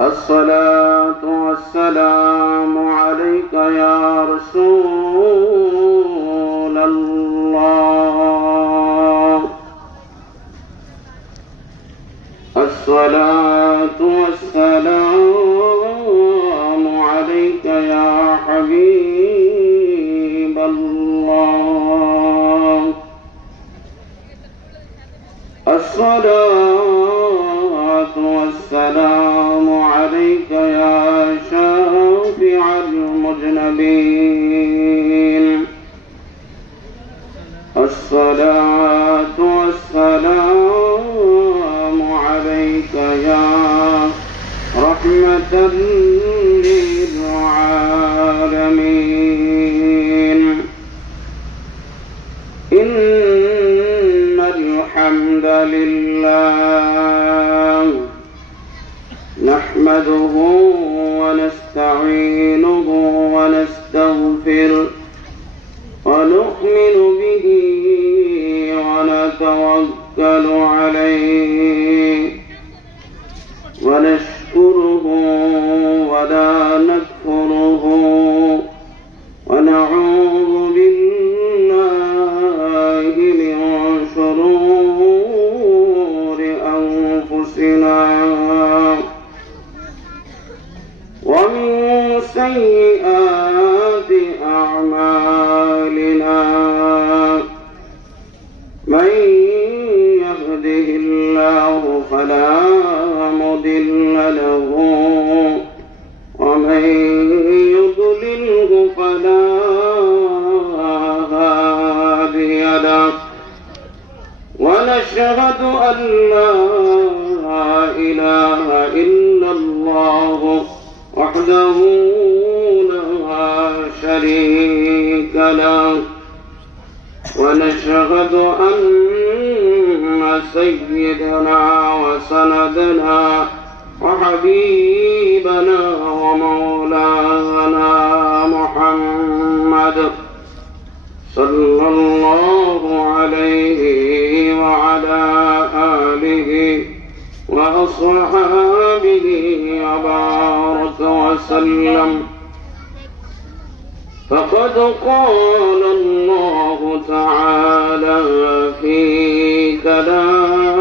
الصلاة والسلام عليك يا رسول الله. الصلاة والسلام عليك يا حبيب الله. الصلاة والسلام عليك يا شافع المذنبين. الصلاة والسلام عليك يا رحمة للعالمين. إن الحمد لله نحمده ونستعينه ونستغفره ونؤمن به ونتوكل عليه ونشكره ولا نكفره ونعوذ بالله من شرور أنفسنا ومن سيئات أعمالنا. من يهده الله فلا مضل له ومن يضلله فلا هادي له. ونشهد أن لا إله إلا الله وحده لا شريك له. ونشهد أن سيدنا وسندنا وحبيبنا ومولانا محمد صلى الله عليه وعلى آله وأصحابه وبارك وسلم. فقد قال الله تعالى في كلامه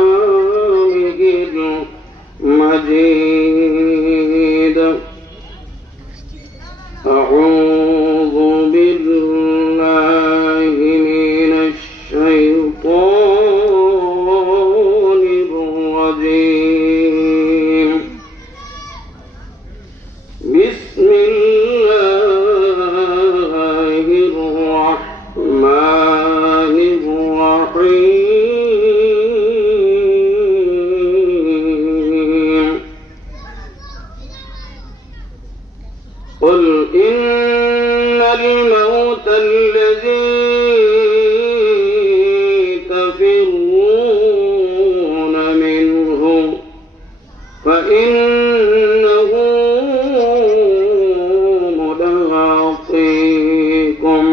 المجيد: أعوذ بالله من الشيطان الرجيم. بسم الله الرحمن الرحيم. قل إن الموت الذي تفرون منه فإنه ملاقيكم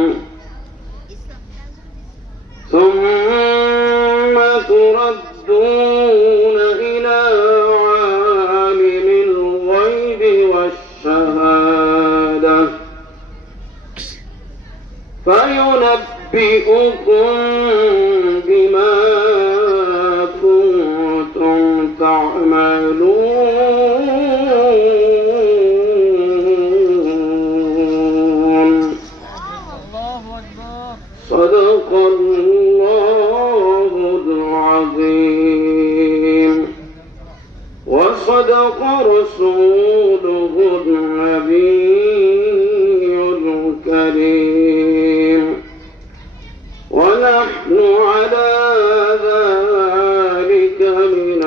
ثم تردون إلى عالم الغيب والشهادة فينبئكم بما كنتم تعملون. صدق الله العظيم وصدق رسوله النبي الكريم. ونحن على ذلك من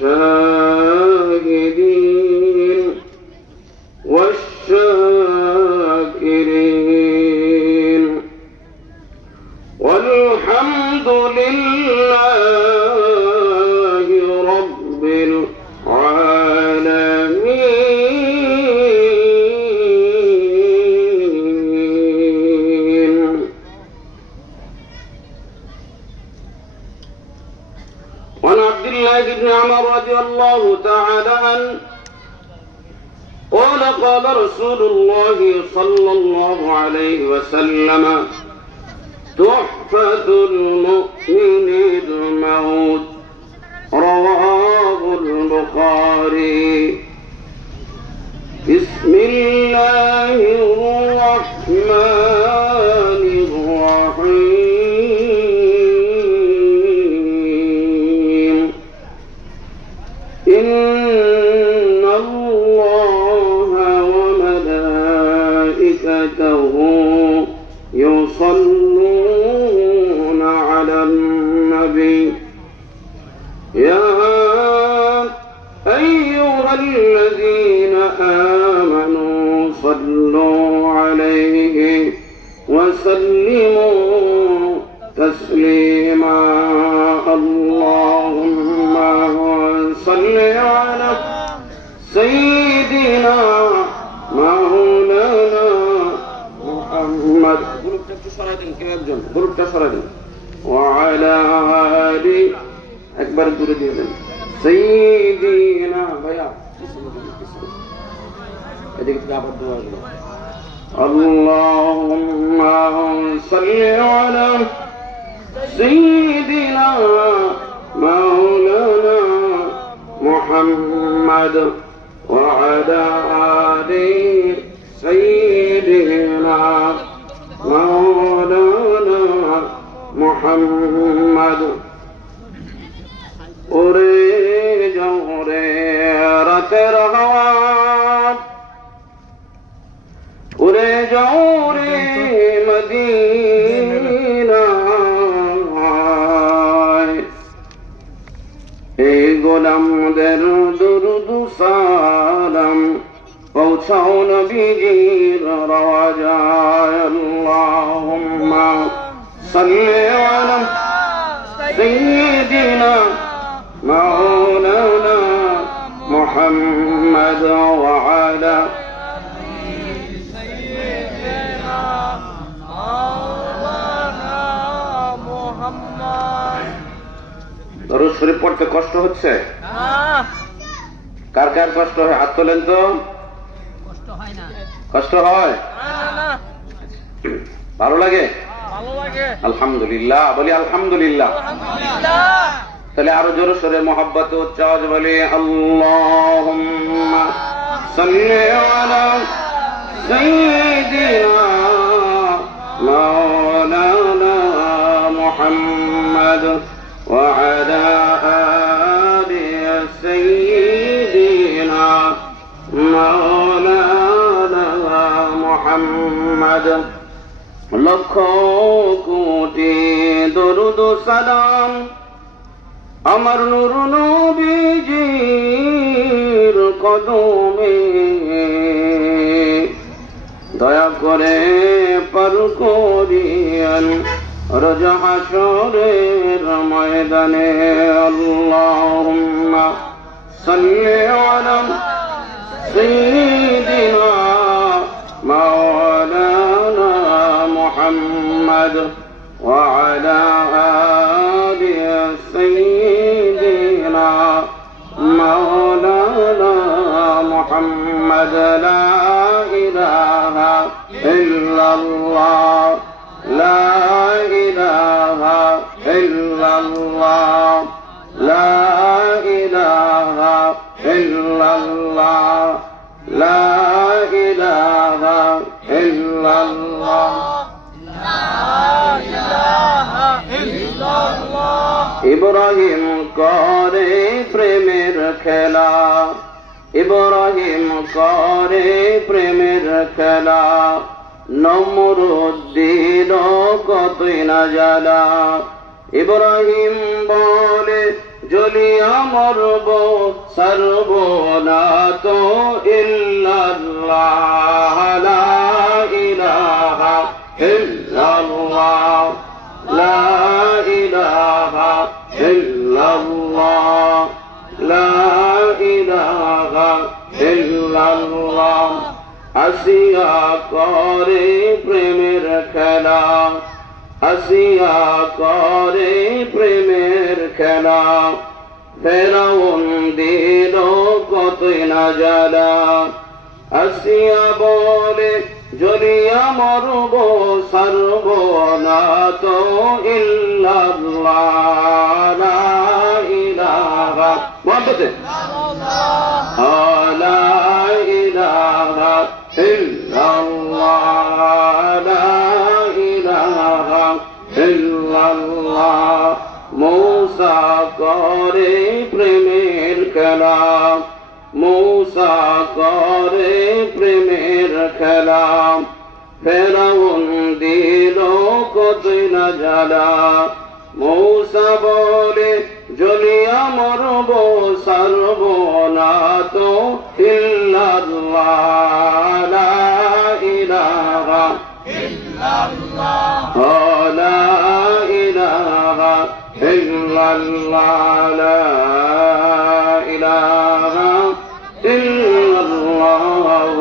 الشاهدين والشاكرين. والحمد لله رب العالمين. وعن عبد الله بن عمر رضي الله تعالى عنه قال قال رسول الله صلى الله عليه وسلم تحفة المؤمن الموت رواه البخاري بسم الله الرحمن الرحيم إن الله وملائكته يصلون على النبي يا أيها الذين آمنوا صلوا عليه وسلموا تسليما اللهم صل على سيدنا مولانا محمد وعلى آله একবার দূরে দিয়ে দেন سيدنا ভাইয়া এদিকে থেকে আবার দোয়া করুন اللهم صل على سيدنا مولانا محمد وعلى آل سيدنا مولانا محمد ওরে জোরে রাতের হাওয়া ওরে জোরে মদিনা এই গোলামদের দুরুদ সালাম পৌঁছাও নবীজির রওজায় আল্লাহুম্মা সাল্লি আলা سيدنا مولانا محمد وعلى سيدنا مولانا محمد দরুদ শরীফ পড়তে কষ্ট হচ্ছে কার কার কষ্ট হয় হাত তোলেন তো কষ্ট হয় না কষ্ট হয় না ভালো লাগে ভালো লাগে আলহামদুলিল্লাহ বলি আলহামদুলিল্লাহ আলহামদুলিল্লাহ তাহলে আরো জোরে সোরে মোহাব্বত উচ্চ আওয়াজ বলি আল্লাহুম্মা সাল্লি আলা সাইয়্যিদিনা মাওলানা মুহাম্মদ ওয়া আলা আলি সাইয়্যিদিনা মাওলানা মুহাম্মদ লক্ষ কোটি দরুদ সালাম আমার নূর নবীজির কদমে দয়া করে পার করিয়েন রোজ হাশরের ময়দানে আল্লাহুম্মা সাল্লি আলা সাইয়্যিদিনা মাওলানা মুহাম্মদ ওয়া আলা আলি সাইয়্যিদিনা মাওলানা মুহাম্মদ লা ইলাহা ইল্লাল্লাহ লা ইলাহা ইল্লাল্লাহ লা ইলাহা ইল্লাল্লাহ লা ইলাহা ইল্লাল্লাহ ইব্রাহিম করে প্রেমের খেলা ইব্রাহিম করে প্রেমের খেলা নমরুদ দিল কতই না জ্বালা ইব্রাহিম বলে জ্বলিয়া মরব সর্ব না তো ইল্লাল্লাহ লা ইলাহা ইল্লাল্লাহ লা ইলাহা ইল্লাল্লাহ লা ইলাহা ইল্লাল্লাহ আসিয়া করে প্রেমের খেলা আসিয়া করে প্রেমের খেলা ফেরাউন দিল কতই না জ্বালা আসিয়া বলে জ্বলিয়া মরব সর্ব না তো ইল্লাল্লাহ লা ইলাহা মুহাম্মদে লা ইলাহা ইল্লাল্লাহ লা ইলাহা ইল্লাল্লাহ মূসা করে প্রেমের খেলা মূসা করে প্রেমের খেলা ফেরাউন দিল কতই না জ্বালা মূসা বলে জ্বলিয়া মরব সর্ব না তো ইল্লাল্লাহ লা ইলাহা ইল্লাল্লাহ লা ইলাহা ইল্লাল্লাহ লা ইলাহা ইল্লাল্লাহ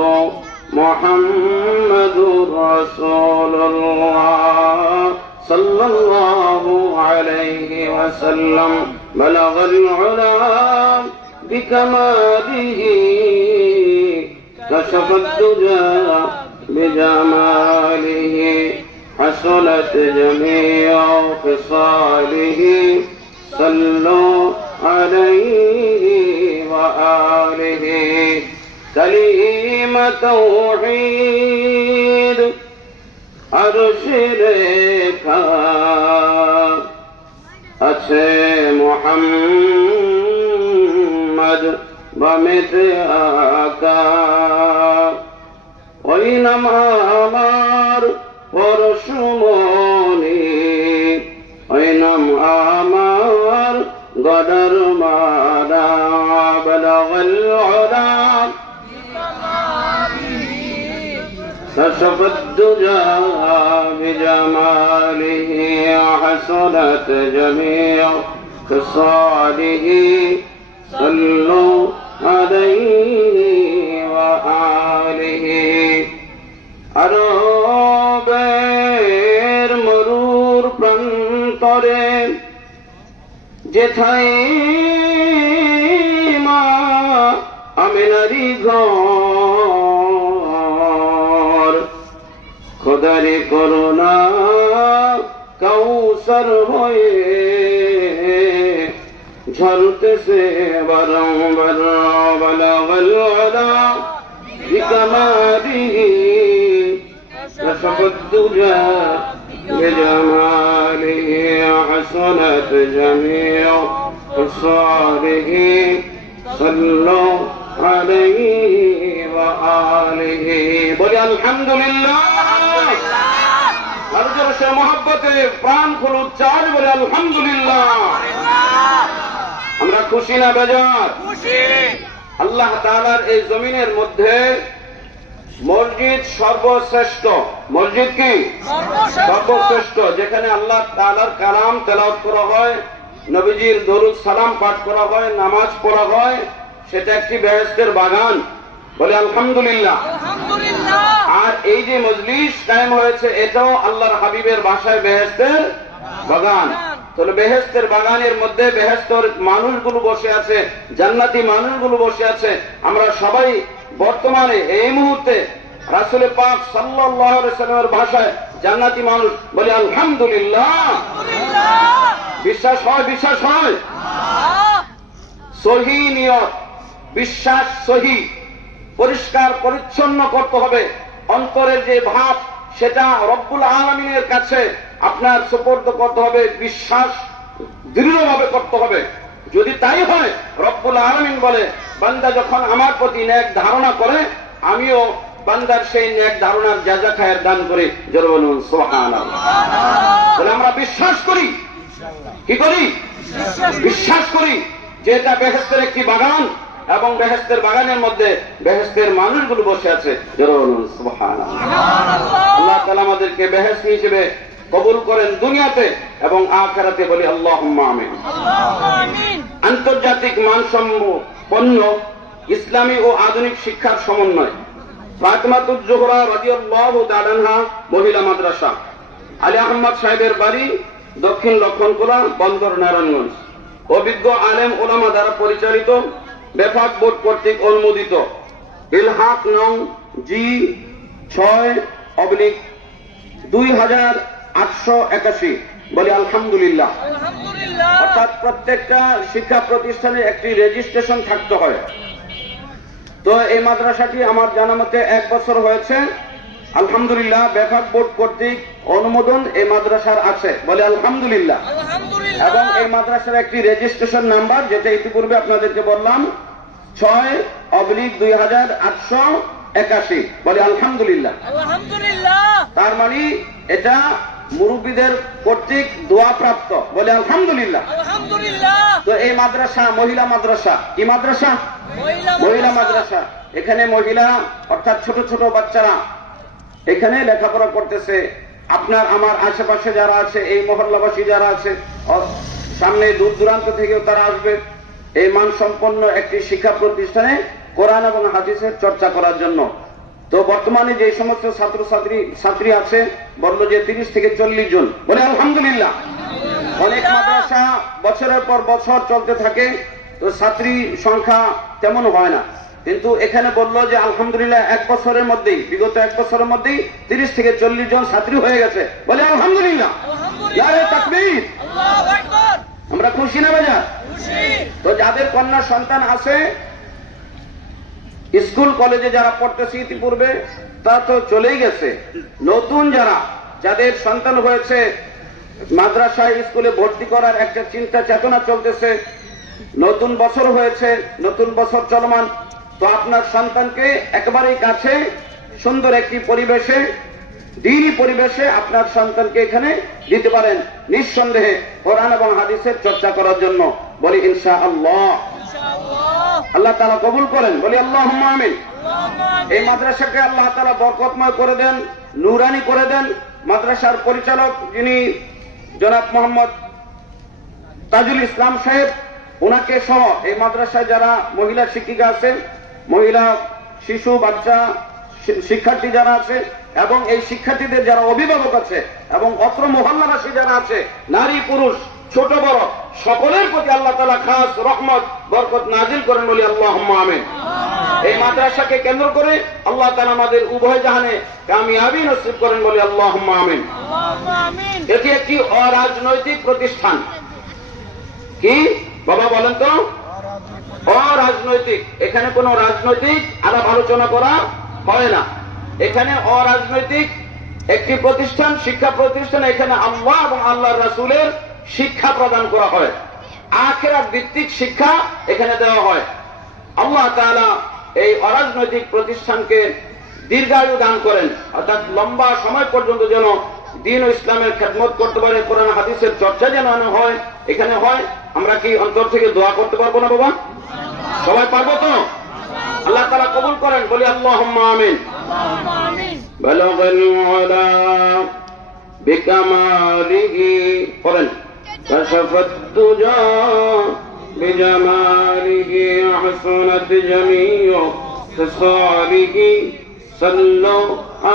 মুহাম্মাদুর রাসূলুল্লাহ সাল্লাল্লাহু আলাইহি ওয়াসাল্লাম বালাগাল উলা বিকামালিহি কাশাফাদ দুজা বিজামালিহি حصلت جميع خصاله صلوا عليه وآله كلمة توحيد عرش রেখা আছে মুহাম্মদ বামেতে আকা ওই নাম আমার পরশুমনি ওই নাম আমার গদর মারা বলগল উলা كشف الدجى بجماله حصلت جميع خصاله صلوا عليه وآله আরবের মরুর প্রান্তরে যেথায় মা আমিনারি ঘর খোদারি করুণা কাউসার হয়ে ঝরতেছে বারংবার বালাগাল উলা বিকামালিহি كشف الدجى بجماله حسنت جميع خصاله صلوا عليه وآله বলি আলহামদুলিল্লাহ আরো জোরে মহব্বতে প্রাণ খুলে উচ্চার বলে আলহামদুলিল্লাহ আমরা খুশি না বেজার খুশি আল্লাহ তাআলার এই জমিনের মধ্যে মসজিদ সর্বশ্রেষ্ঠ মসজিদ কি সর্বশ্রেষ্ঠ যেখানে আল্লাহ তাআলার কালাম তেলাওয়াত করা হয় নবীজির দরুদ সালাম পাঠ করা হয় নামাজ পড়া হয় সেটা একটি বেহেশতের বাগান বলে আলহামদুলিল্লাহ আর এই যে মজলিস কায়েম হয়েছে এটাও আল্লাহর হাবিবের ভাষায় বেহেশতের বাগান তাহলে বেহেশতের বাগানের মধ্যে বেহেশতের মানুষগুলো বসে আছে জান্নাতি মানুষগুলো বসে আছে আমরা সবাই বর্তমানে এই মুহূর্তে রাসূল পাক সাল্লাল্লাহু আলাইহি ওয়াসাল্লামের ভাষায় জান্নাতি মানুষ বলে আলহামদুলিল্লাহ বিশ্বাস হয় সহি নিয়ত বিশ্বাস সহি পরিষ্কার পরিচ্ছন্ন করতে হবে অন্তরের যে ভাব সেটা রব্বুল আলামিনের কাছে আপনার সুপর্দ করতে হবে বিশ্বাস দৃঢ়ভাবে করতে হবে যদি তাই হয় রব্বুল আলামিন বলে বান্দা যখন আমার প্রতি নেক ধারণা করে আমিও বান্দার সেই নেক ধারণার জাযা খায়ের দান করে জোরে বলুন সুবহানাল্লাহ তাহলে আমরা বিশ্বাস করি কি করি বিশ্বাস করি যে এটা বেহেশতের একটি বাগান এবং বেহেশতের বাগানের মধ্যে বেহেশতের মানুষগুলো বসে আছে জোরে বলুন সুবহানাল্লাহ আল্লাহ তাআলা আমাদেরকে বেহেশত হিসেবে কবুল করেন দুনিয়াতে এবং আখিরাতে বলি আল্লাহুম্মা আমিন আন্তর্জাতিক মানসম্পন্ন ইসলামী ও আধুনিক শিক্ষার সমন্বয় ফাতিমাতুজ জোহরা রাদিয়াল্লাহু তাআলা আনহা মহিলা মাদ্রাসা আলী আহমদ সাহেবের বাড়ি দক্ষিণ লক্ষণখোলা বন্দর নারায়ণগঞ্জ অভিজ্ঞ আলেম ওলামা দ্বারা পরিচালিত বেফাক বোর্ড কর্তৃক অনুমোদিত ইলহাক নং G6/2881। বলি আলহামদুলিল্লাহ। আলহামদুলিল্লাহ। অর্থাৎ প্রত্যেকটা শিক্ষা প্রতিষ্ঠানে একটি রেজিস্ট্রেশন থাকতে হয়। তো এই মাদ্রাসাটি আমার জানা মতে 1 বছর হয়েছে। আলহামদুলিল্লাহ, ব্যাপক বোর্ড কর্তৃক অনুমোদন এই মাদ্রাসার আছে। বলে আলহামদুলিল্লাহ। আলহামদুলিল্লাহ। এবং এই মাদ্রাসার একটি রেজিস্ট্রেশন নাম্বার, যেটা ইতিপূর্বে আপনাদেরকে বললাম, 6/2881। বলে আলহামদুলিল্লাহ। আলহামদুলিল্লাহ। তার মানে এটা মুরব্বীদের কর্তৃক দোয়া প্রাপ্ত। বলে আলহামদুলিল্লাহ। আলহামদুলিল্লাহ। তো এই মাদ্রাসা মহিলা মাদ্রাসা। কি মাদ্রাসা? মহিলা মাদ্রাসা। এখানে মহিলা অর্থাৎ ছোট ছোট বাচ্চারা এখানে লেখাপড়া করতেছে। আপনার আমার আশেপাশে যারা আছে, এই মহল্লাবাসী যারা আছে, সামনে দূর দূরান্ত থেকেও তারা আসবে এই মানসম্পন্ন একটি শিক্ষা প্রতিষ্ঠানে কোরআন এবং হাদিসের চর্চা করার জন্য। তো বর্তমানে যে সমস্ত ছাত্রী আছে বললো যে 30 থেকে 40 জন। বলে আলহামদুলিল্লাহ। অনেক মাদ্রাসা বছরের পর বছর চলতে থাকে, তো ছাত্রী সংখ্যা তেমন হয় না, কিন্তু এখানে বললো যে আলহামদুলিল্লাহ 1 বছরের মধ্যেই, বিগত 1 বছরের মধ্যেই 30 থেকে 40 জন ছাত্রী হয়ে গেছে। বলে আলহামদুলিল্লাহ। নারে তাকবীর। আল্লাহু আকবার। আমরা খুশি না বাজার? খুশি। তো যাদের কন্যা সন্তান আছে স্কুল কলেজে যারা পড়তেছে ইতিপূর্বে, তা তো চলেই গেছে। নতুন যাদের সন্তান হয়েছে, মাদ্রাসায় স্কুলে ভর্তি করার একটা চিন্তা চেতনা চলতেছে, নতুন বছর হয়েছে, নতুন বছর চলমান, তো আপনার সন্তানকে একেবারেই কাছে সুন্দর একটি পরিবেশে, দ্বীনি পরিবেশে আপনার সন্তানকে এখানে দিতে পারেন, নিঃসন্দেহে কোরআন এবং হাদিসের চর্চা করার জন্য। বলি ইনশাআল্লাহ। আল্লাহ তাআলা কবুল করেন। বলি আল্লাহুম্মা আমিন। এই মাদ্রাসাকে আল্লাহ তাআলা বরকতময় করে দেন, নূরানি করে দেন। মাদ্রাসার পরিচালক যিনি জনাব মোহাম্মদ তাজুল ইসলাম সাহেব, ওনাকে সহ এই মাদ্রাসায় যারা মহিলা শিক্ষিকা আছেন, মহিলা শিশু বাচ্চা শিক্ষার্থী যারা আছে, এবং এই শিক্ষার্থীদের যারা অভিভাবক আছে, এবং অত্র মহল্লাবাসী যারা আছে, নারী পুরুষ ছোট বড় সকলের প্রতি আল্লাহ তাআলা খাস রহমত বরকত নাজিল করেন। বলি আল্লাহুম্মা আমিন। এই মাদ্রাসাকে কেন্দ্র করে আল্লাহ তাআলা আমাদের উভয় জাহানে কামিয়াবি নসিব করেন। বলি আল্লাহুম্মা আমিন। এটি একটি অরাজনৈতিক প্রতিষ্ঠান। কি বাবা বলেন তো? অরাজনৈতিক। এখানে কোনো রাজনৈতিক আলাপ আলোচনা করা হয় না। এখানে অরাজনৈতিক একটি প্রতিষ্ঠান, শিক্ষা প্রতিষ্ঠান। এখানে আল্লাহ এবং আল্লাহর রাসূলের শিক্ষা প্রদান করা হয়, আখিরাত ভিত্তিক শিক্ষা এখানে দেওয়া হয়। আল্লাহ তাআলা এই অরাজনৈতিক প্রতিষ্ঠানকে দীর্ঘায়ু দান করেন, অর্থাৎ লম্বা সময় পর্যন্ত যেন দ্বীন ও ইসলামের খেদমত করতে পারে, কোরআন হাদিসের চর্চা যেন হয় এখানে হয়। আমরা কি অন্তর থেকে দোয়া করতে পারবো না বাবা? সবাই পারবো তো? আল্লাহ তাআলা কবুল করেন। বলি আল্লাহুম্মা আমিন। বালাগাল উলা বিকামালিহি। পড়েন। কাশাফাত তুজা বিজামালিহি হাসানাত জামিউ খিসালিহি সাল্লু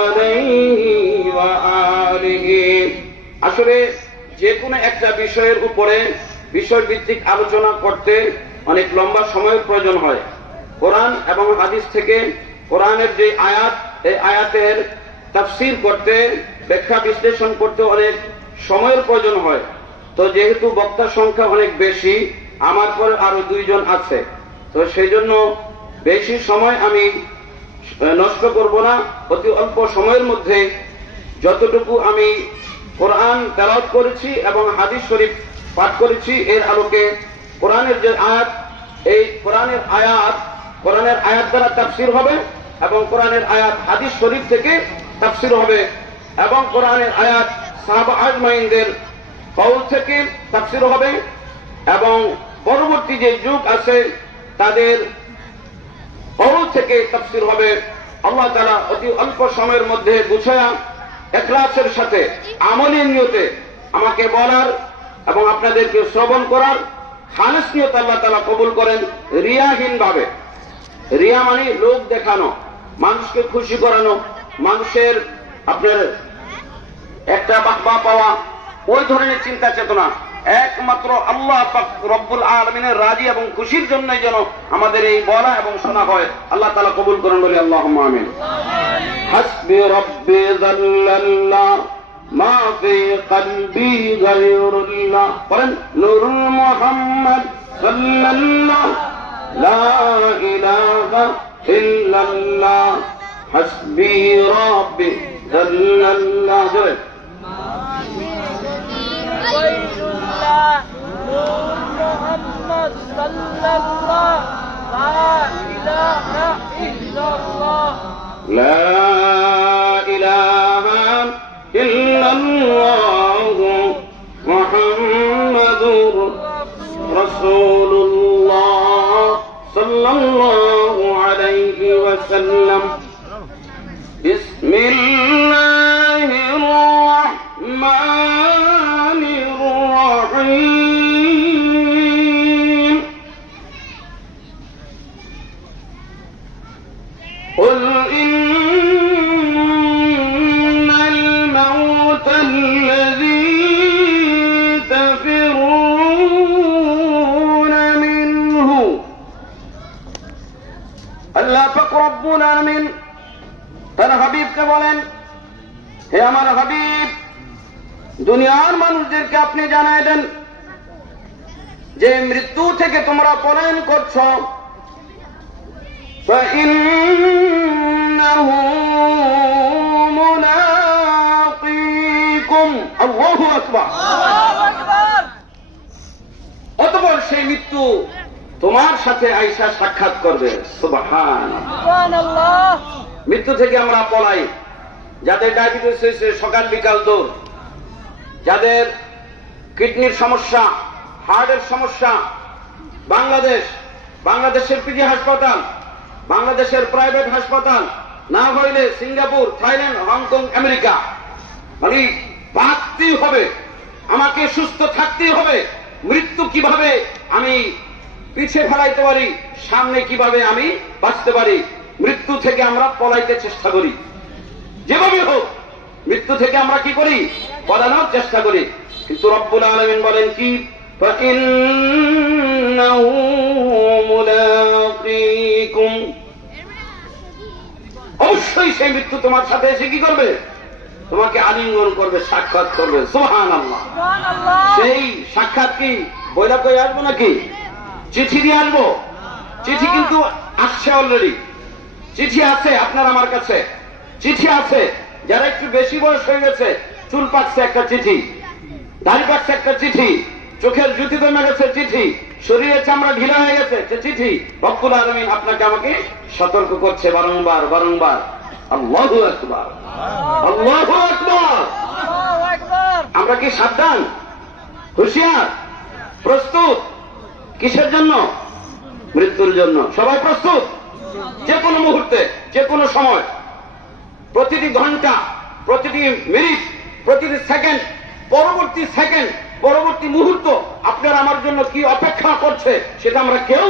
আলাইহি ওয়া আলিহি। আসলে যে কোনো একটা বিষয়ের উপরে বিষয়ভিত্তিক আলোচনা করতে অনেক লম্বা সময়ের প্রয়োজন হয়। কোরআন এবং হাদিস থেকে কোরআনের যে আয়াত, এই আয়াতের তাফসীর করতে, ব্যাখ্যা বিশ্লেষণ করতে অনেক সময়ের প্রয়োজন হয়। তো যেহেতু বক্তার সংখ্যা অনেক বেশি, আমার পরে আরো 2 জন আছে, তো সেই জন্য বেশি সময় আমি নষ্ট করব না। অতি অল্প সময়ের মধ্যে যতটুকু আমি কোরআন তেলাওয়াত করেছি এবং হাদিস শরীফ পাঠ করেছি, এর আলোকে কোরআনের যে আয়াত, এই কোরআনের আয়াত দ্বারা তাফসীর হবে, এবং কোরআনের আয়াত হাদিস শরীফ থেকে তাফসীর হবে, এবং কোরআনের আয়াত সাহাবা আজমাইনদের কওল থেকে তাফসীর হবে, এবং পরবর্তী যে যুগ আছে তাদের কওল থেকে তাফসীর হবে। আল্লাহ তাআলা অতি অল্প সময়ের মধ্যে গুছায়া ইখলাসের সাথে আমলী নিয়তে আমাকে বলার এবং আপনাদেরকে শ্রবণ করার খালেস নিয়ত আল্লাহ তাআলা কবুল করেন, রিয়াহীন ভাবে। রিয়া মানে লোক দেখানো, মানুষকে খুশি করানো, মানুষের আপনার একটা বাহবা পাওয়া, ওই ধরনের চিন্তা চেতনা একমাত্র আল্লাহ পাক রব্বুল আলামিনের রাজি এবং খুশির জন্যই যেন আমাদের এই বলা এবং শোনা হয়। আল্লাহ তাআলা কবুল করুন বলি আল্লাহুম্মা আমিন। হাসবি রব্বি জাল্লাল্লাহ মা ফি কলবি গায়রুল্লাহ। বলেন নূরুল মুহাম্মদ সাল্লাল্লাহ লা ইলাহা ইল্লাল্লাহ হাসবি রব্বি জাল্লাল্লাহ। জোরে ওয়াইদুল্লাহ নূর মুহাম্মদ সাল্লাল্লাহ লা ইলাহা ইল্লাল্লাহ লা ইলাহা ইল্লাল্লাহ মুহাম্মাদুর রাসূলুল্লাহ সাল্লাল্লাহু আলাইহি ওয়াসাল্লাম। বিসমিল্লাহির রাহমানির রাহিম। قل إن الموت الذي تفرون منه আল্লাহ পাক রব্বুল আলামিন তার হাবিবকে বলেন, হে আমার হাবিব, দুনিয়ার মানুষদেরকে আপনি জানাই দেন যে মৃত্যু থেকে তোমরা পলায়ন করছো। فإنه ملاقيكم الله أكبر। আল্লাহু আকবার। অতঃপর সেই মৃত্যু তোমার সাথে আইসা সাক্ষাৎ করবে। সুবহানাল্লাহ। সুবহানাল্লাহ। মৃত্যু থেকে আমরা পলাই। যাদের ডায়াবেটিস হয়েছে সকাল বিকাল দৌড়, যাদের কিডনির সমস্যা, হার্টের সমস্যা, বাংলাদেশের পিজি হাসপাতাল, বাংলাদেশের প্রাইভেট হাসপাতাল, না হইলে সিঙ্গাপুর, থাইল্যান্ড, হংকং, আমেরিকা, মানে বাঁচতেই হবে, আমাকে সুস্থ থাকতেই হবে। মৃত্যু কিভাবে আমি পিছিয়ে ফেলাইতে পারি, সামনে কিভাবে আমি বাঁচতে পারি, মৃত্যু থেকে আমরা পলাইতে চেষ্টা করি। যেভাবে হোক মৃত্যু থেকে আমরা কি করি, পলানোর চেষ্টা করি। কিন্তু রব্বুল আলামিন বলেন কি, فَإِنَّهُ مُلَاقِيكُمْ। অবশ্যই সেই মৃত্যু তোমার সাথে এসে কি করবে, তোমাকে আলিঙ্গন করবে, সাক্ষাৎ করবে। সুবহানাল্লাহ। সুবহানাল্লাহ। সেই সাক্ষাৎ কি বইলা কই আসবো নাকি, চিঠি দিয়ে আসবো? চিঠি কিন্তু আসছে অলরেডি, চিঠি আছে আপনার আমার কাছে, চিঠি আছে। যারা একটু বেশি বয়স হয়ে গেছে, চুল পাকছে একটা চিঠি, দাড়ি পাকছে একটা চিঠি, চোখের জুতি জমে গেছে চিঠি, শরীরের চামড়া ঢিলা হয়ে গেছে চিঠি। রব্বুল আলামিন আপনাকে আমাকে সতর্ক করছে বারংবার বারংবার। আল্লাহু আকবার, আল্লাহু আকবার। আল্লাহু আকবার। আমরা কি সাবধান, হুঁশিয়ার, প্রস্তুত? কিসের জন্য? মৃত্যুর জন্য। সবাই প্রস্তুত? যে কোনো মুহূর্তে, যে কোনো সময়, প্রতিটি ঘন্টা, প্রতিটি মিনিট, প্রতিটি সেকেন্ড, পরবর্তী সেকেন্ড, পরবর্তী মুহূর্ত আপনার আমার জন্য কি অপেক্ষা করছে সেটা আমরা কেউ।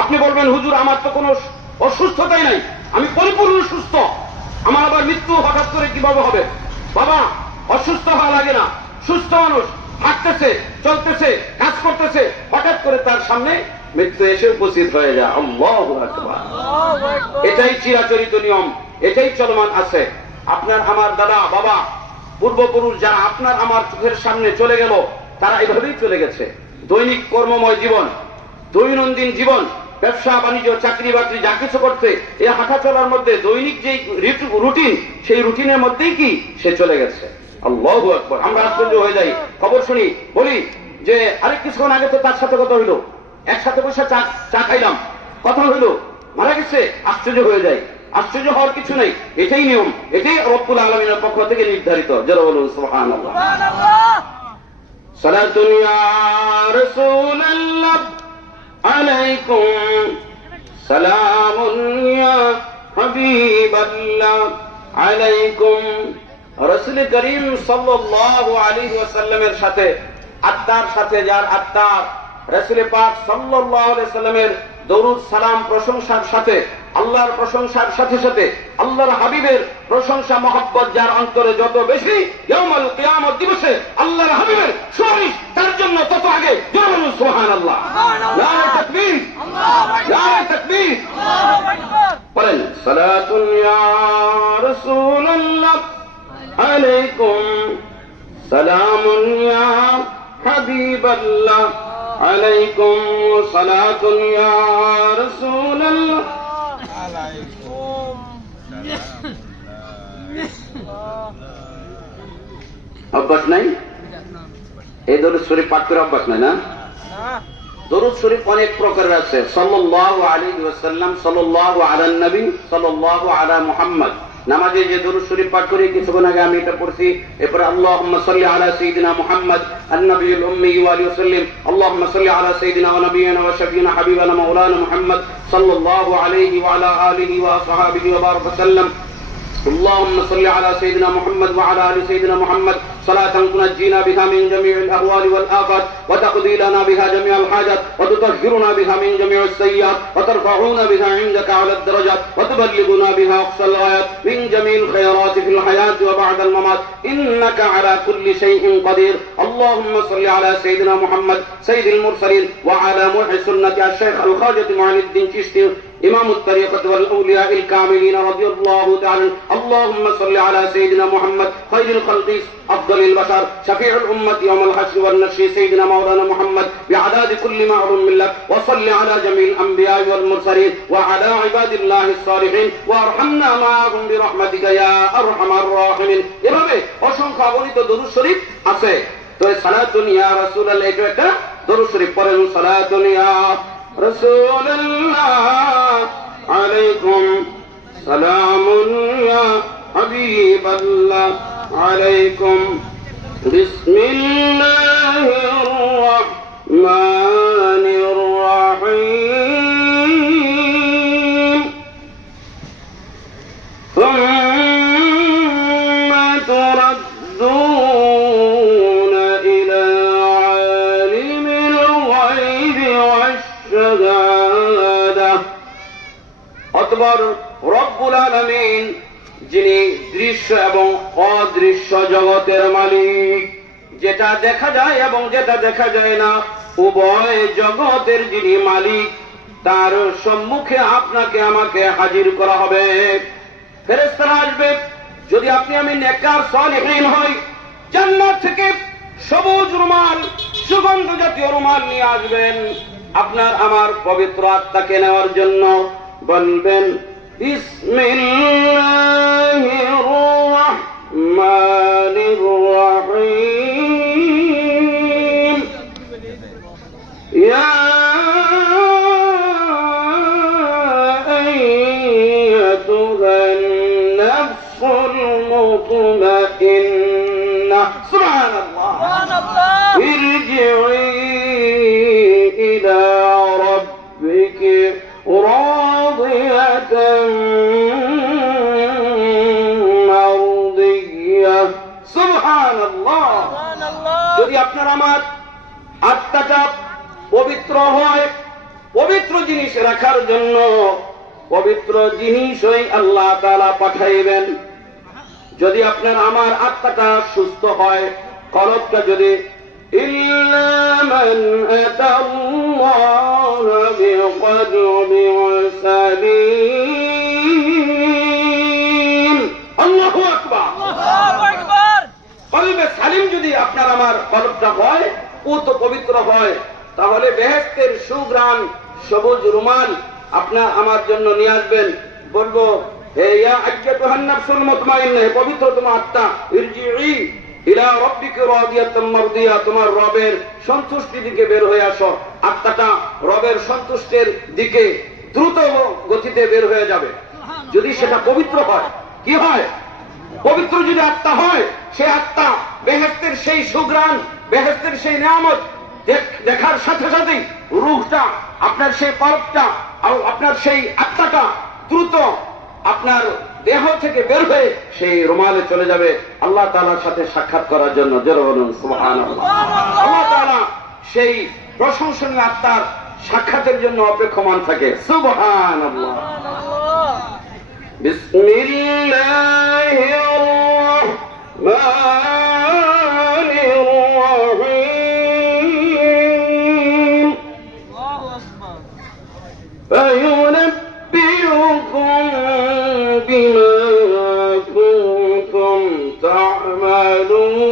আপনি বলবেন, হুজুর আমার তো কোনো অসুস্থতাই নাই, আমি পরিপূর্ণ সুস্থ, আমার আবার মৃত্যু হঠাৎ করে কিভাবে হবে? বাবা, অসুস্থ হওয়া লাগে না। সুস্থ মানুষ হাঁটতেছে, চলতেছে, কাজ করতেছে, হঠাৎ করে তার সামনে মৃত্যু এসে উপস্থিত হয়ে যায়। আল্লাহু আকবার। আল্লাহু আকবার। এটাই চিরাচরিত নিয়ম, এটাই চলমান আছে। আপনার আমার দাদা বাবা পূর্বপুরুষ যারা আপনার আমার চোখের সামনে চলে গেল, তারা এভাবেই চলে গেছে। দৈনিক কর্মময় জীবন, দৈনন্দিন জীবন, ব্যবসা বাণিজ্য, চাকরি বাকরি, যা কিছু করতে, এই হাঁটা চলার মধ্যে দৈনিক যে রুটিন, সেই রুটিনের মধ্যেই কি সে চলে গেছে। আল্লাহু আকবার। আমরা আশ্চর্য হয়ে যাই, খবর শুনি, বলি যে আরেক কিছুক্ষণ আগে তো তার সাথে কথা হইলো, একসাথে বসে চা খাইলাম, কথা হইলো, মারা গেছে। আশ্চর্য হয়ে যায়। আশ্চর্য হওয়ার কিছু নেই, এটাই নিয়ম, এটাই রব্বুল আলামিনের পক্ষ থেকে নির্ধারিত। যারা বলুন সুবহানাল্লাহ। সুবহানাল্লাহ। সালাতুন ইয়া রাসূলুল্লাহ আলাইকুম, সালামুন ইয়া হাবিবাল্লাহ আলাইকুম। রাসূল করিম সাল্লাল্লাহু আলাইহি ওয়াসাল্লামের সাথে, আত্মার সাথে, যার আত্মা রাসূল পাক সাল্লাল্লাহু আলাইহি ওয়াসাল্লামের দরুদ সালাম প্রশংসার সাথে আল্লাহর প্রশংসার সাথে সাথে আল্লাহর হাবিবের প্রশংসা মহব্বত যার অন্তরে যত বেশি, ইয়াউমুল কিয়ামত দিবসে আল্লাহর হাবিবের সুপারিশ তার জন্য তত আগে। জোরে বলুন সুবহানাল্লাহ। নারে তাকবীর, নারে তাকবীর। বলেন সালাতুন ইয়া রাসূলুল্লাহ আলাইকুম, সালামুন ইয়া হাবিবাল্লাহ আলাইকুম, সালাতুন ইয়া রাসূলুল্লাহ অভ্যাস নাই? এই দরুদ শরীফ পাঠ করে অভ্যাস নাই না? দরুদ শরীফ অনেক প্রকারের আছে। সাল্লাল্লাহু আলাইহি ওয়াসাল্লাম, সাল্লাল্লাহু আলান নবী, সাল্লাল্লাহু আলা মুহাম্মদ। নামাজে যে দরুদ শরীফ পাঠ করি, কিছুক্ষণ আগে আমি এটা পড়ছি। এরপরে আল্লাহুম্মা সাল্লি আলা সাইয়্যিদিনা মুহাম্মদ আন-নবিয়্যিল উম্মি ওয়া আলিহি ওয়াসাল্লাম, আল্লাহুম্মা সাল্লি আলা সাইয়্যিদিনা ওয়া নাবিয়্যিনা ওয়া শাফিঈনা হাবিবানা মাওলানা মুহাম্মদ সাল্লাল্লাহু আলাইহি ওয়া আলা আলিহি ওয়া আসহাবিহি ওয়া বারাকা ওয়াসাল্লাম। اللهم صل على سيدنا محمد وعلى ال سيدنا محمد صلاة تنجينا بها من جميع الاهوال والآفات وتقضي لنا بها جميع الحاجات وتطهرنا بها من جميع السيئات وترفعنا بها عندك على الدرجات وتبلغنا بها اقصى الغايات من جميع الخيرات في الحياة وبعد الممات انك على كل شيء قدير. اللهم صل على سيدنا محمد سيد المرسلين وعلى محي سنة الشيخ الخواجة معين الدين چشتي إمام الطريقة والأولياء الكاملين رضي الله تعالى. اللهم صل على سيدنا محمد خير الخلق أفضل البشر شفيع الأمة يوم الحشر والنشر سيدنا مولانا محمد بعداد كل معلوم من لك. وصل على جميع الأنبياء والمرسلين وعلى عباد الله الصالحين وارحمنا معهم برحمتك يا أرحم الراحمين. এভাবে অসংখ্য অগণিত দরুদ শরীফ আছে। তো সালাতুন ইয়া রাসূলুল্লাহ এটা একটা দরুদ শরীফ পড়েন। সালাতুন ইয়া রাসূলুল্লাহ আলাইকুম, সালামুন ইয়া হাবিবাল্লাহ আলাইকুম, বিসমিল্লাহির রাহমানির রাহিম, সুম্মা তুরাদ্দুনা ইলা আলিমিল গায়বি ওয়াশ-শাহাদা। অতঃপর রব্বুল আলামিন যিনি দৃশ্য এবং অদৃশ্য জগতের মালিক, যেটা দেখা যায় এবং যেটা দেখা যায় না উভয় জগতের যিনি মালিক, তার সম্মুখে আপনাকে আমাকে হাজির করা হবে। ফেরেশতারা আসবে। যদি আপনি আমি নেককার সালিহিন হই, জান্নাত থেকে সবুজ রুমাল, সুগন্ধ জাতীয় রুমাল নিয়ে আসবেন আপনার আমার পবিত্র আত্মাকে নেওয়ার জন্য। বলবেন বিসমিল্লাহির রাহমানির রাহিম, ইয়া আইয়্যাতুহান নাফসুল মুতমাইন্নাহ, সুবহানাল্লাহ, ইরজিই ইলা রাব্বিকি রাদিয়াতান মারদিয়াহ। সুবহানাল্লাহ। যদি আপনার আমার আত্মাটা পবিত্র হয়, পবিত্র জিনিস রাখার জন্য পবিত্র জিনিসই আল্লাহ তাআলা পাঠাইবেন। যদি আপনার আমার আত্মাটা সুস্থ হয়, কলবটা যদি ইল্লা মান আতাল্লাহা বিকলবিন সালিম। আল্লাহু আকবার, আল্লাহু আকবার। কলবে সালিম যদি আপনার আমার কলবটা হয়, ও তো পবিত্র হয়, তাহলে বেহেশতের সুঘ্রাণ সবুজ রুমাল আপনার আমার জন্য নিয়ে আসবেন। বলবো হে ইয়া আইয়্যাতুহান নাফসুল মুতমাইন্নাহ, পবিত্র তোমার আত্মা, ইরজিই ইলা রাব্বিকা রাদিয়াতাম মারদিয়া, তোমার রবের সন্তুষ্টির দিকে বের হয়ে আসো। আত্মাটা রবের সন্তুষ্টির দিকে দ্রুত গতিতে বের হয়ে যাবে যদি সেটা পবিত্র হয়। কি হয়? পবিত্র যদি আত্মা হয়, সে আত্মা বেহেশতের সেই সুঘ্রাণ, বেহেশতের সেই নিয়ামত দেখার সাথে সাথেই রূহটা, আপনার সেই কলবটা, আপনার সেই আত্মাটা দ্রুত আপনার দেহ থেকে বের হয়ে সেই রুমালে চলে যাবে আল্লাহ তাআলার সাথে সাক্ষাৎ করার জন্য। জোরে বলুন সুবহানাল্লাহ। আল্লাহ তাআলা সেই প্রশংসনীয় আত্মার সাক্ষাতের জন্য অপেক্ষমান থাকে। সুবহানাল্লাহ। বিসমিল্লাহির রহমানির রহিম আল্লাহু আকবার فينبئكم بما كنتم تعملون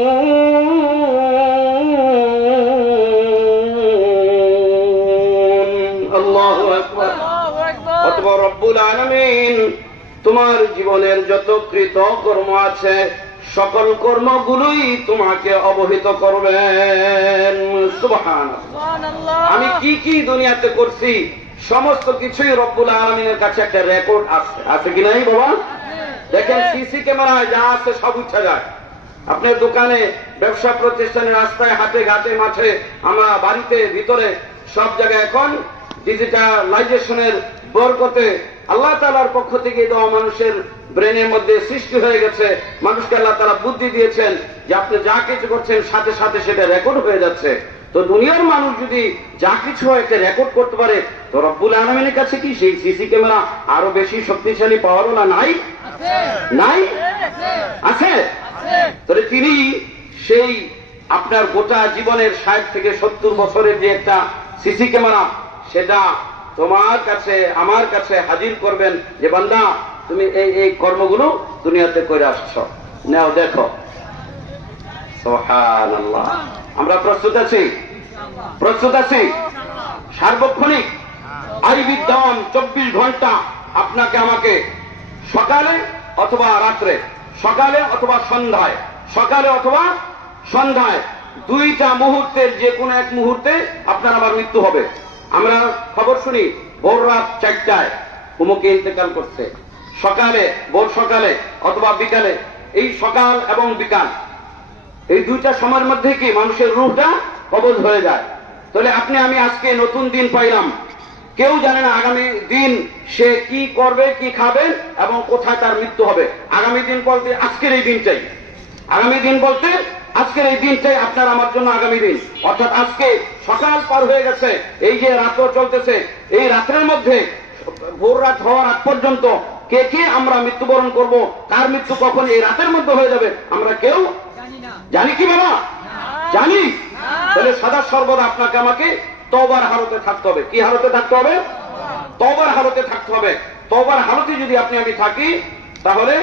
الله أكبر আল্লাহু আকবার অথবা রব্বুল আলামিন তোমার জীবনের যত কৃত কর্ম আছে সকল কর্মগুলোই তোমাকে অবহিত করবেন সুবহানাল্লাহ। সুবহানাল্লাহ আমি কি কি দুনিয়াতে করছি সমস্ত কিছুই রব্বুল আলামিনের কাছে একটা রেকর্ড আছে, আছে কি নাই বাবা? দেখেন সিসি ক্যামেরায় যা আছে সব উঠে যায়। আপনার দোকানে, ব্যবসা প্রতিষ্ঠানে, রাস্তায়, হাটে ঘাটে, মাঠে, আমরা বাড়িতে, ভিতরে, সব জায়গায় এখন ডিজিটালাইজেশনের বরকতে আল্লাহ তাআলার পক্ষ থেকে দেওয়া মানুষের ব্রেনের মধ্যে সৃষ্টি হয়ে গেছে। মানুষকে আল্লাহ তাআলা বুদ্ধি দিয়েছেন যে আপনি যা কিছু করছেন সাথে সাথে সেটা রেকর্ড হয়ে যাচ্ছে। তো দুনিয়ার মানুষ যদি যা কিছু হয় একটা রেকর্ড করতে পারে, তো রব্বুল আলামিনের কাছে কি সেই সিসি ক্যামেরা আরো বেশি শক্তিশালী পাওয়ারওয়ালা নাই? নাই? আছে? তাহলে তিনি সেই আপনার গোটা জীবনের 60 থেকে 70 বছরের যে একটা সিসি ক্যামেরা, সেটা তোমার কাছে আমার কাছে হাজির করবেন যে বান্দা তুমি এই এই কর্মগুলো দুনিয়াতে করে আসছো, নাও দেখো। সুবহানাল্লাহ। আমরা প্রস্তুত আছি? প্রস্তুত আছি? সার্বক্ষণিক আইবির দাম 24 ঘন্টা আপনাকে আমাকে সকালে অথবা রাত্রে, সকালে অথবা সন্ধ্যায়, সকালে অথবা সন্ধ্যায়, দুইটা মুহূর্তের যে কোনো এক মুহূর্তে আপনার আবার মৃত্যু হবে। আমরা খবর শুনি ভোর রাত 4টায় অমুকে ইন্তেকাল করছে, সকালে, ভোর সকালে অথবা বিকালে। এই সকাল এবং বিকাল এই দুইটা সময়ের মধ্যে কি মানুষের রূহটা কবজ হয়ে যায়। তাহলে আপনি আমি আজকে নতুন দিন পাইলাম, কেউ জানে না আগামী দিন সে কি করবে, কি খাবে এবং কোথায় তার মৃত্যু হবে। আগামী দিন বলতে আজকের এই দিনটাই, আগামী দিন বলতে আজকের এই দিনটাই আপনার আমার জন্য আগামী দিন। অর্থাৎ আজকে সকাল পার হয়ে গেছে, এই যে রাতও চলতেছে, এই রাতের মধ্যে ভোর রাত হওয়ার আগ পর্যন্ত কে কে আমরা মৃত্যুবরণ করব, কার মৃত্যু কখন এই রাতের মধ্যে হয়ে যাবে আমরা কেউ জানি কি বাবা? জানি? তাহলে সদা সর্বদা আপনাকে আমাকে তওবার হালতে থাকতে হবে। কি হালতে থাকতে হবে? তওবার হালতে থাকতে হবে। তওবার হালতে যদি আপনি আমি থাকি, তাহলে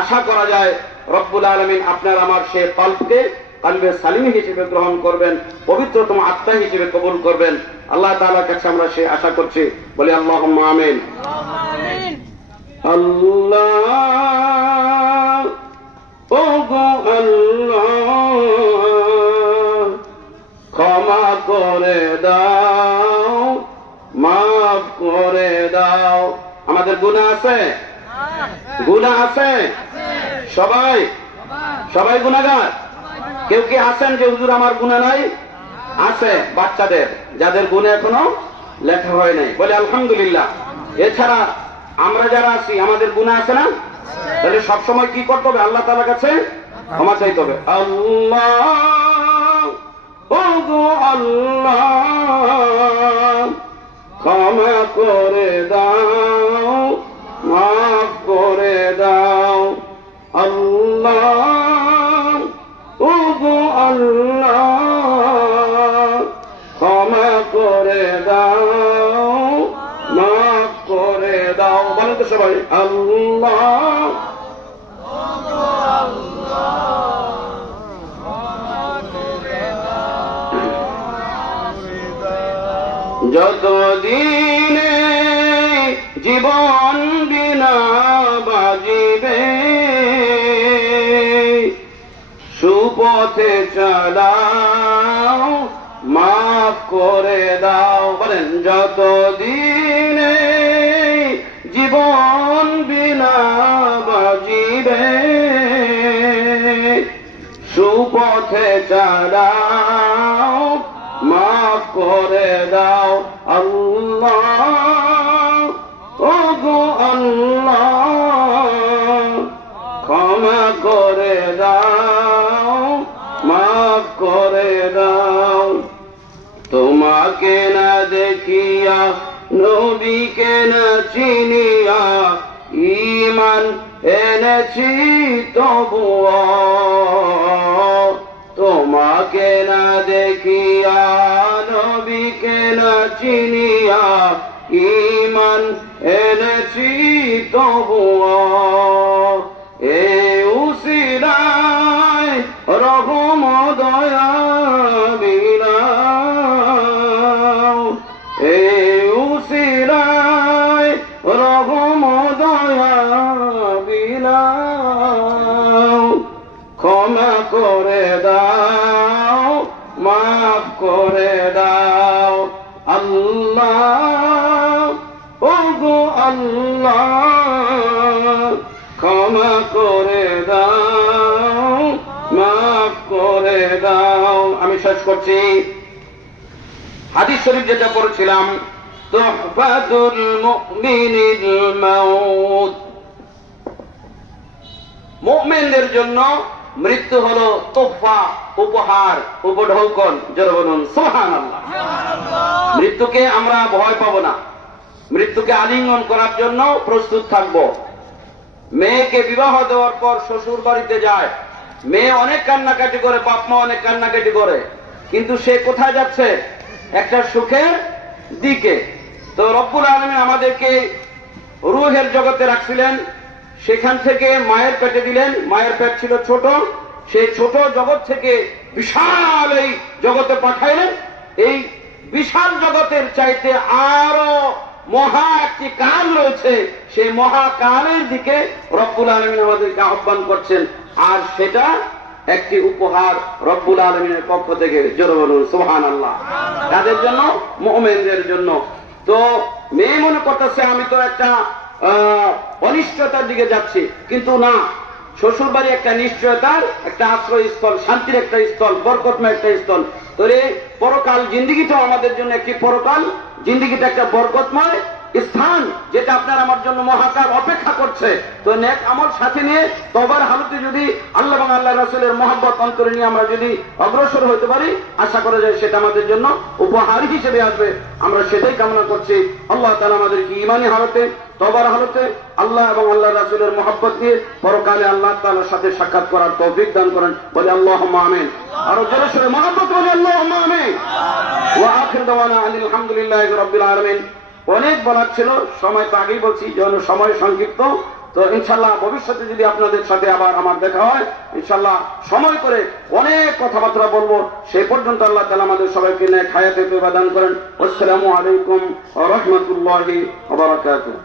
আশা করা যায় রব্বুল আলামিন আপনার আমার সে কলবকে কলবে সালিম হিসেবে গ্রহণ করবেন, পবিত্রতম আত্মা হিসেবে কবুল করবেন। আল্লাহ তাআলার কাছে আমরা সে আশা করছি, বলি আল্লাহুম্মা আমিন। আমিন আল্লাহ ওগো আল্লাহ ক্ষমা করে দাও, মাফ করে দাও। আমাদের গুনাহ আছে? গুনাহ আছে? সবাই সবাই গুনাহগার? কেউ কি আছেন যে হুজুর আমার গুনাহ নাই? আছে বাচ্চাদের, যাদের গুনাহ এখনো লেখা হয় নাই, বলে আলহামদুলিল্লাহ। এছাড়া আমরা যারা আছি আমাদের গুনাহ আছে না? তাহলে সবসময় কি করতে হবে? আল্লাহ তাআলার কাছে ক্ষমা চাইতে হবে। আল্লাহ ওগো আল্লাহ ক্ষমা করে দাও, মাফ করে দাও। আল্লাহ ওগো আল্লাহ ক্ষমা করে দাও, মাফ করে দাও। বলেন তো সবাই আল্লাহ। যতদিনে জীবন বিনা বাজিবে, সুপথে চালাও, মাফ করে দাও। বলেন যতদিনে জীবন বিনা বাজিবে, সুপথে চালাও, মাফ করে দাও। আল্লাহ ওগো আল্লাহ ক্ষমা করে দাও, মাফ করে দাও। তোমাকে না দেখিয়া, নবীকে না চিনিয়া, ঈমান এনেছি তবুও তোমাকে না দেখিয়া নবীকে না চিনিয়া ঈমান এনেছি তবুও এ উসিলায় রহম দয়া বিলাও এ উসিলায় রহম দয়া বিলাও ক্ষমা করে দাও মাফ করে দাও আল্লাহ ওগো আল্লাহ ক্ষমা করে দাও মাফ করে দাও। আমি শেষ করছি হাদিস শরীফ যেটা পড়ছিলাম, তুহফাতুল মুমিনিল মাউত, মুমিনদের জন্য মৃত্যু হলো তোহফা, উপহার, উপঢৌকন। জোরে বলুন সুবহানাল্লাহ। মৃত্যুকে আমরা ভয় পাবো না, মৃত্যুকে আলিঙ্গন করার জন্য প্রস্তুত থাকব। মেয়েকে বিবাহ দেওয়ার পর শ্বশুর বাড়িতে যায়, মেয়ে অনেক কান্নাকাটি করে, বাপ মা অনেক কান্নাকাটি করে, কিন্তু সে কোথায় যাচ্ছে? একটা সুখের দিকে। তো রব্বুল আলামিন আমাদেরকে রূহের জগতে রাখছিলেন, সেখান থেকে মায়ের পেটে দিলেন। মায়ের পেট ছিল ছোট, সেই ছোট জগৎ থেকে বিশাল এই জগতে পাঠাইলেন। এই বিশাল জগতের চাইতে আরো মহা একটি কাল রয়েছে, সেই মহাকালের দিকে রব্বুল আলামিন আমাদেরকে আহ্বান করছেন, আর সেটা একটি উপহার রব্বুল আলামিনের পক্ষ থেকে। জোরে বলুন সুবহানাল্লাহ। তাদের জন্য, মুমিনদের জন্য। তো মেয়ে মনে করতেছে আমি তো একটা অনিশ্চয়তার দিকে যাচ্ছি, কিন্তু না, শ্বশুর বাড়ি একটা নিশ্চয়তার একটা আশ্রয়স্থল, শান্তির একটা স্থল, বরকতময় একটা স্থল। তো পরকাল জিন্দিগিটাও আমাদের জন্য একটি পরকাল, জিন্দিগিটা একটা বরকতময় স্থান, যেটা আপনার আমার জন্য মহাকাল অপেক্ষা করছে। তো নেক আমল সাথে নিয়ে তওবার হালতে যদি আল্লাহ এবং আল্লাহ রাসূলের মহব্বত অন্তরে নিয়ে আমরা যদি অগ্রসর হতে পারি, আশা করা যায় সেটা আমাদের জন্য উপহার হিসেবে আসবে। আমরা সেটাই কামনা করছি। আল্লাহ তাআলা আমাদেরকে ঈমানি হালতে, তওবার হালতে আল্লাহ এবং আল্লাহ রাসূলের মহব্বত নিয়ে পরকালে আল্লাহ তাআলার সাথে সাক্ষাৎ করার তৌফিক দান করেন। বলি আল্লাহুম্মা আমিন। আর জোরে সোরে মহব্বত বলি আল্লাহুম্মা আমিন। ওয়া আখির দাওয়ানা আলহামদুলিল্লাহি রাব্বিল আলামিন। অনেক বলার ছিল, সময় তো আগেই বলছি, যেন সময় সংক্ষিপ্ত। তো ইনশাল্লাহ ভবিষ্যতে যদি আপনাদের সাথে আবার আমার দেখা হয়, ইনশাল্লাহ সময় করে অনেক কথাবার্তা বলবো। সেই পর্যন্ত আল্লাহ তাআলা আমাদের সবাইকে নেক হায়াতে তয়্যিবা দান করেন। আসসালামু আলাইকুম ওয়া রাহমাতুল্লাহি ওয়া বারাকাতুহু।